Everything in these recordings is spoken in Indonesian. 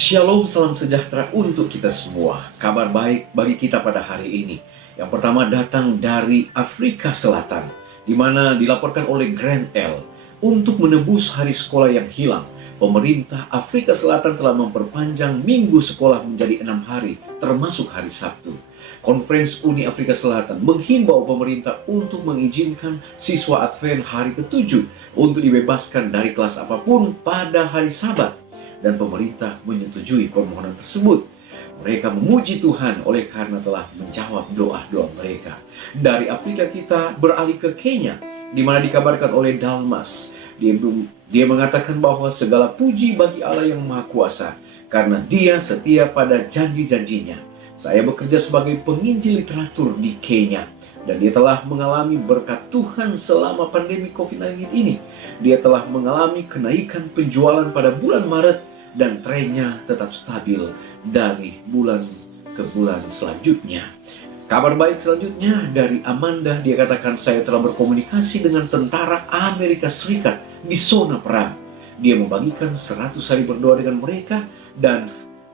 Shalom, salam sejahtera untuk kita semua. Kabar baik bagi kita pada hari ini. Yang pertama datang dari Afrika Selatan, di mana dilaporkan oleh Grand L. Untuk menebus hari sekolah yang hilang, pemerintah Afrika Selatan telah memperpanjang minggu sekolah menjadi 6 hari, termasuk hari Sabtu. Konferensi Uni Afrika Selatan menghimbau pemerintah untuk mengizinkan siswa Advent hari ke-7 untuk dibebaskan dari kelas apapun pada hari Sabat. Dan pemerintah menyetujui permohonan tersebut. Mereka memuji Tuhan oleh karena telah menjawab doa-doa mereka. Dari Afrika kita beralih ke Kenya, di mana dikabarkan oleh Dalmas. Dia mengatakan bahwa segala puji bagi Allah yang Maha Kuasa, karena Dia setia pada janji-janjinya. Saya bekerja sebagai penginjil literatur di Kenya, dan dia telah mengalami berkat Tuhan selama pandemi COVID-19 ini. Dia telah mengalami kenaikan penjualan pada bulan Maret, dan trennya tetap stabil dari bulan ke bulan selanjutnya. Kabar baik selanjutnya dari Amanda. Dia katakan, saya telah berkomunikasi dengan tentara Amerika Serikat di zona perang. Dia membagikan 100 hari berdoa dengan mereka, dan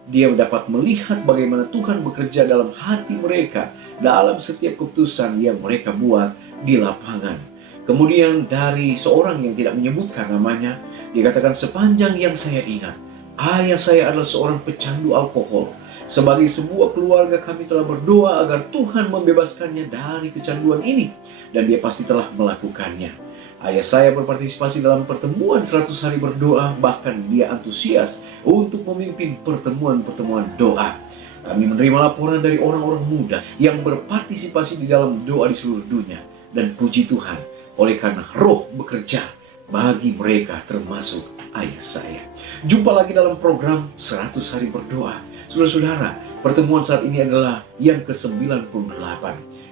dia dapat melihat bagaimana Tuhan bekerja dalam hati mereka dalam setiap keputusan yang mereka buat di lapangan. Kemudian dari seorang yang tidak menyebutkan namanya, dia katakan, sepanjang yang saya ingat, ayah saya adalah seorang pecandu alkohol. Sebagai sebuah keluarga kami telah berdoa agar Tuhan membebaskannya dari kecanduan ini. Dan dia pasti telah melakukannya. Ayah saya berpartisipasi dalam pertemuan 100 hari berdoa. Bahkan dia antusias untuk memimpin pertemuan-pertemuan doa. Kami menerima laporan dari orang-orang muda yang berpartisipasi di dalam doa di seluruh dunia. Dan puji Tuhan, oleh karena Roh bekerja bagi mereka termasuk ayah saya. Jumpa lagi dalam program 100 hari berdoa. Saudara-saudara, pertemuan saat ini adalah yang ke-98.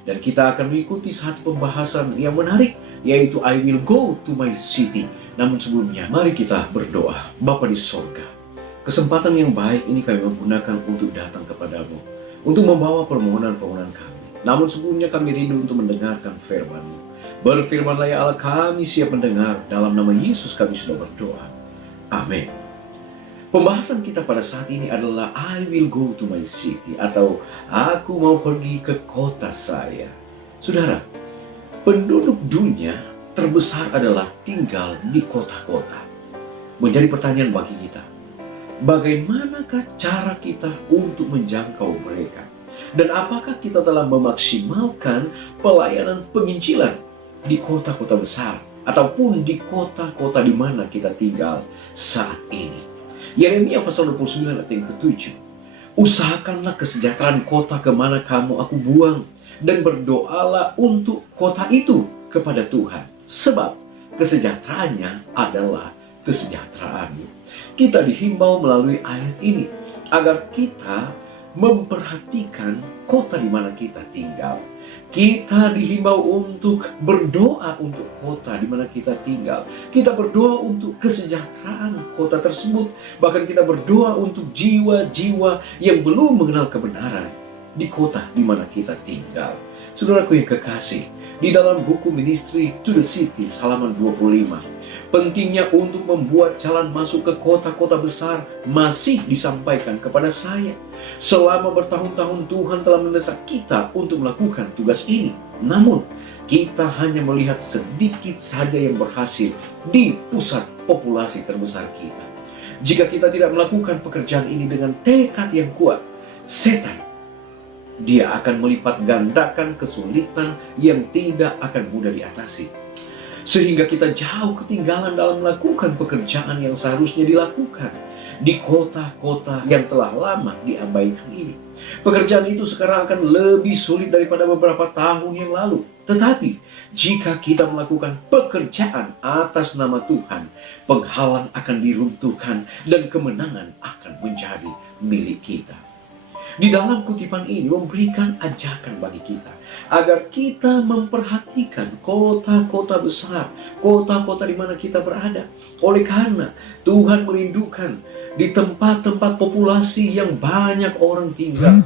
Dan kita akan mengikuti satu pembahasan yang menarik, yaitu I will go to my city. Namun sebelumnya, mari kita berdoa. Bapa di sorga, kesempatan yang baik ini kami menggunakan untuk datang kepadamu, untuk membawa permohonan-permohonan kami. Namun sebelumnya kami rindu untuk mendengarkan firman-Mu. Berfirmanlah ya Allah, kami siap mendengar. Dalam nama Yesus kami sudah berdoa. Amin. Pembahasan kita pada saat ini adalah I will go to my city, atau aku mau pergi ke kota saya. Saudara, penduduk dunia terbesar adalah tinggal di kota-kota. Menjadi pertanyaan bagi kita, bagaimanakah cara kita untuk menjangkau mereka? Dan apakah kita telah memaksimalkan pelayanan penginjilan di kota-kota besar, ataupun di kota-kota di mana kita tinggal saat ini? Yeremia pasal 29 ayat yang ke-7. Usahakanlah kesejahteraan kota kemana kamu aku buang, dan berdoalah untuk kota itu kepada Tuhan, sebab kesejahteraannya adalah kesejahteraanmu. Kita dihimbau melalui ayat ini agar kita memperhatikan kota di mana kita tinggal. Kita dihimbau untuk berdoa untuk kota di mana kita tinggal. Kita berdoa untuk kesejahteraan kota tersebut. Bahkan kita berdoa untuk jiwa-jiwa yang belum mengenal kebenaran di kota di mana kita tinggal. Saudaraku yang kekasih, di dalam buku Ministry to the Cities halaman 25, pentingnya untuk membuat jalan masuk ke kota-kota besar masih disampaikan kepada saya. Selama bertahun-tahun Tuhan telah mendesak kita untuk melakukan tugas ini. Namun, kita hanya melihat sedikit saja yang berhasil di pusat populasi terbesar kita. Jika kita tidak melakukan pekerjaan ini dengan tekad yang kuat, setan, dia akan melipat gandakan kesulitan yang tidak akan mudah diatasi. Sehingga kita jauh ketinggalan dalam melakukan pekerjaan yang seharusnya dilakukan di kota-kota yang telah lama diabaikan ini. Pekerjaan itu sekarang akan lebih sulit daripada beberapa tahun yang lalu. Tetapi jika kita melakukan pekerjaan atas nama Tuhan, penghalang akan diruntuhkan dan kemenangan akan menjadi milik kita. Di dalam kutipan ini memberikan ajakan bagi kita agar kita memperhatikan kota-kota besar, kota-kota di mana kita berada. Oleh karena Tuhan merindukan di tempat-tempat populasi yang banyak orang tinggal,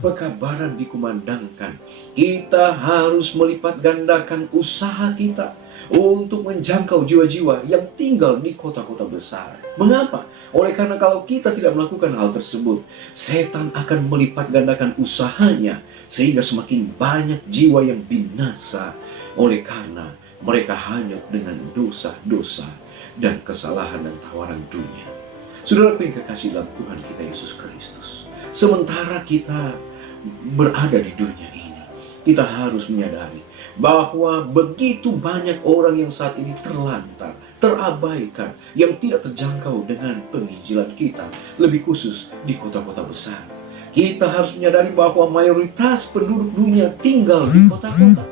pekabaran dikumandangkan. Kita harus melipat gandakan usaha kita untuk menjangkau jiwa-jiwa yang tinggal di kota-kota besar. Mengapa? Oleh karena kalau kita tidak melakukan hal tersebut, setan akan melipat gandakan usahanya sehingga semakin banyak jiwa yang binasa oleh karena mereka hanyut dengan dosa-dosa dan kesalahan dan tawaran dunia. Saudaraku yang kekasih dalam Tuhan kita Yesus Kristus, sementara kita berada di dunia ini, kita harus menyadari bahwa begitu banyak orang yang saat ini terlantar, terabaikan, yang tidak terjangkau dengan penginjilan kita, lebih khusus di kota-kota besar. Kita harus menyadari bahwa mayoritas penduduk dunia tinggal di kota-kota.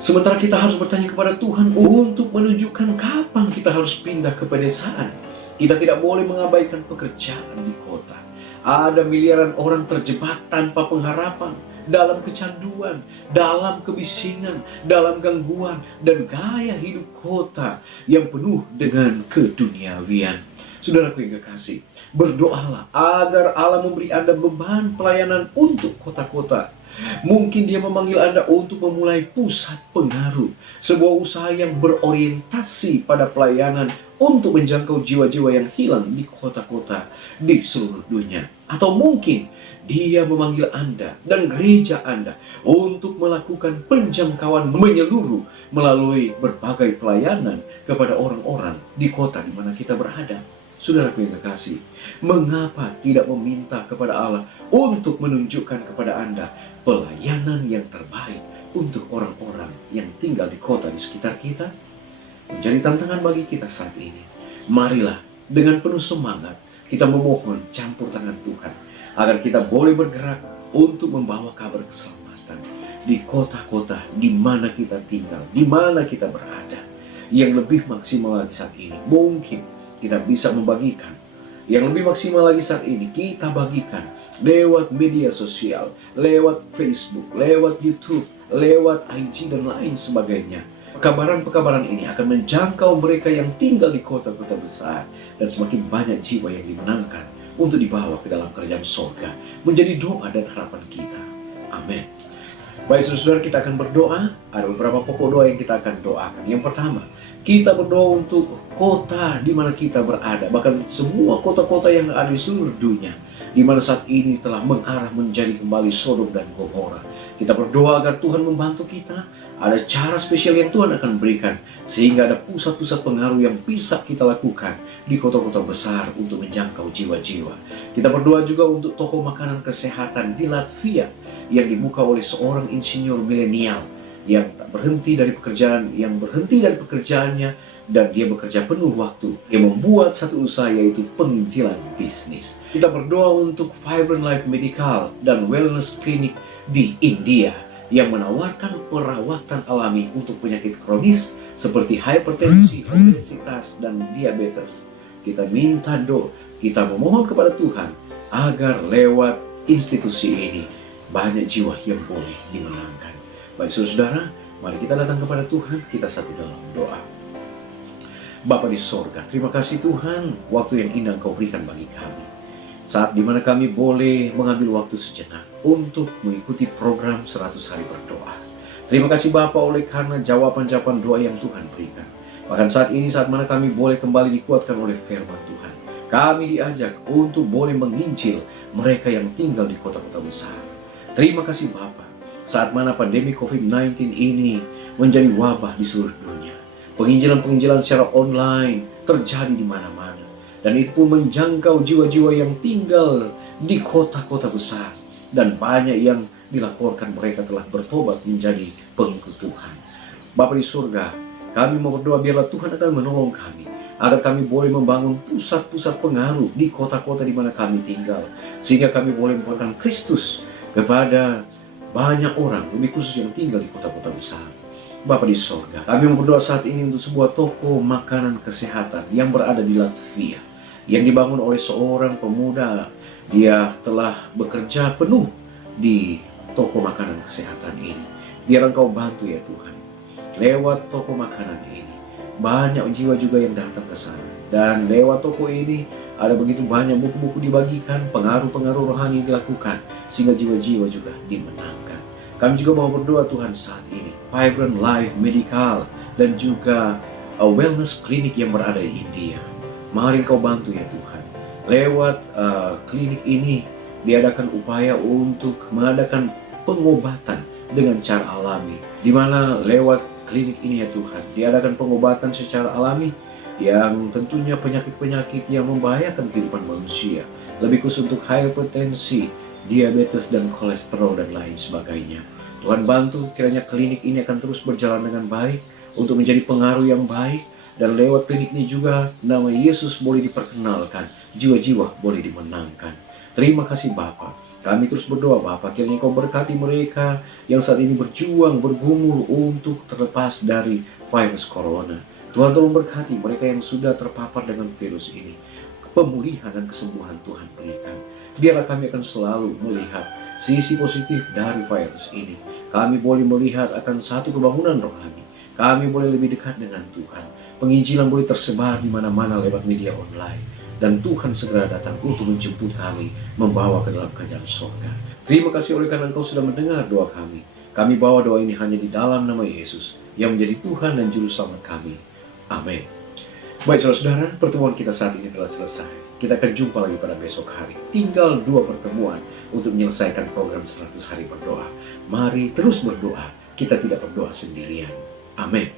Sementara kita harus bertanya kepada Tuhan untuk menunjukkan kapan kita harus pindah ke pedesaan. Kita tidak boleh mengabaikan pekerjaan di kota. Ada miliaran orang terjebak tanpa pengharapan, dalam kecanduan, dalam kebisingan, dalam gangguan, dan gaya hidup kota yang penuh dengan keduniawian. Saudaraku yang kekasih, berdoalah agar Allah memberi Anda beban pelayanan untuk kota-kota. Mungkin Dia memanggil Anda untuk memulai pusat pengaruh, sebuah usaha yang berorientasi pada pelayanan untuk menjangkau jiwa-jiwa yang hilang di kota-kota di seluruh dunia. Atau mungkin Dia memanggil Anda dan gereja Anda untuk melakukan penjangkauan menyeluruh melalui berbagai pelayanan kepada orang-orang di kota di mana kita berada. Saudaraku yang kekasih, mengapa tidak meminta kepada Allah untuk menunjukkan kepada Anda pelayanan yang terbaik untuk orang-orang yang tinggal di kota di sekitar kita? Menjadi tantangan bagi kita saat ini. Marilah dengan penuh semangat kita memohon campur tangan Tuhan agar kita boleh bergerak untuk membawa kabar keselamatan di kota-kota di mana kita tinggal, di mana kita berada. Yang lebih maksimal lagi saat ini, mungkin kita bisa membagikan. Yang lebih maksimal lagi saat ini, kita bagikan lewat media sosial, lewat Facebook, lewat YouTube, lewat IG dan lain sebagainya. Pekabaran-pekabaran ini akan menjangkau mereka yang tinggal di kota-kota besar, dan semakin banyak jiwa yang dimenangkan untuk dibawa ke dalam kerajaan sorga. Menjadi doa dan harapan kita. Amin. Baik saudara, kita akan berdoa. Ada beberapa pokok doa yang kita akan doakan. Yang pertama, kita berdoa untuk kota di mana kita berada, bahkan semua kota-kota yang ada di seluruh dunia, di mana saat ini telah mengarah menjadi kembali Sodom dan Gomora. Kita berdoa agar Tuhan membantu kita. Ada cara spesial yang Tuhan akan berikan, sehingga ada pusat-pusat pengaruh yang bisa kita lakukan di kota-kota besar untuk menjangkau jiwa-jiwa. Kita berdoa juga untuk toko makanan kesehatan di Latvia yang dibuka oleh seorang insinyur milenial yang berhenti dari pekerjaannya, dan dia bekerja penuh waktu. Dia membuat satu usaha, yaitu penginjilan bisnis. Kita berdoa untuk Vibrant Life Medical dan Wellness Clinic di India yang menawarkan perawatan alami untuk penyakit kronis seperti hipertensi, obesitas, dan diabetes. Kita minta doa, kita memohon kepada Tuhan agar lewat institusi ini banyak jiwa yang boleh dimenangkan. Baik saudara, mari kita datang kepada Tuhan, kita satu dalam doa. Bapa di sorga, terima kasih Tuhan, waktu yang indah Engkau berikan bagi kami. Saat dimana kami boleh mengambil waktu sejenak untuk mengikuti program 100 hari berdoa. Terima kasih Bapa oleh karena jawaban-jawaban doa yang Tuhan berikan. Bahkan saat ini, saat mana kami boleh kembali dikuatkan oleh firman Tuhan, kami diajak untuk boleh menginjil mereka yang tinggal di kota-kota besar. Terima kasih Bapa, saat mana pandemi COVID-19 ini menjadi wabah di seluruh dunia. Penginjilan-penginjilan secara online terjadi di mana-mana. Dan itu pun menjangkau jiwa-jiwa yang tinggal di kota-kota besar. Dan banyak yang dilaporkan mereka telah bertobat menjadi pengikut Tuhan. Bapa di surga, kami mau berdoa biarlah Tuhan akan menolong kami, agar kami boleh membangun pusat-pusat pengaruh di kota-kota di mana kami tinggal. Sehingga kami boleh membawakan Kristus kepada banyak orang, lebih khusus yang tinggal di kota-kota besar. Bapa di surga, kami mau berdoa saat ini untuk sebuah toko makanan kesehatan yang berada di Latvia, yang dibangun oleh seorang pemuda. Dia telah bekerja penuh di toko makanan kesehatan ini. Biar Engkau bantu ya Tuhan. Lewat toko makanan ini, banyak jiwa juga yang datang ke sana. Dan lewat toko ini, ada begitu banyak buku-buku dibagikan, pengaruh-pengaruh rohani dilakukan, sehingga jiwa-jiwa juga dimenangkan. Kami juga mau berdoa Tuhan saat ini, Vibrant Life Medical dan juga wellness klinik yang berada di India. Mari Kau bantu ya Tuhan. Lewat klinik ini diadakan upaya untuk mengadakan pengobatan dengan cara alami, di mana lewat klinik ini ya Tuhan diadakan pengobatan secara alami yang tentunya penyakit-penyakit yang membahayakan kehidupan manusia, lebih khusus untuk hipertensi, diabetes dan kolesterol dan lain sebagainya. Tuhan bantu kiranya klinik ini akan terus berjalan dengan baik untuk menjadi pengaruh yang baik, dan lewat klinik ini juga nama Yesus boleh diperkenalkan, jiwa-jiwa boleh dimenangkan. Terima kasih Bapa. Kami terus berdoa Bapa, kiranya Kau berkati mereka yang saat ini berjuang, bergumul untuk terlepas dari virus corona. Tuhan tolong berkati mereka yang sudah terpapar dengan virus ini. Pemulihan dan kesembuhan Tuhan berikan. Biarlah kami akan selalu melihat sisi positif dari virus ini. Kami boleh melihat akan satu kebangunan rohani. Kami boleh lebih dekat dengan Tuhan. Penginjilan boleh tersebar di mana-mana lewat media online. Dan Tuhan segera datang untuk menjemput kami, membawa ke dalam kerajaan surga. Terima kasih oleh karena Engkau sudah mendengar doa kami. Kami bawa doa ini hanya di dalam nama Yesus, yang menjadi Tuhan dan Juru Selamat kami. Amin. Baik saudara-saudara, pertemuan kita saat ini telah selesai. Kita akan jumpa lagi pada besok hari. Tinggal 2 pertemuan untuk menyelesaikan program 100 hari berdoa. Mari terus berdoa, kita tidak berdoa sendirian. Amin.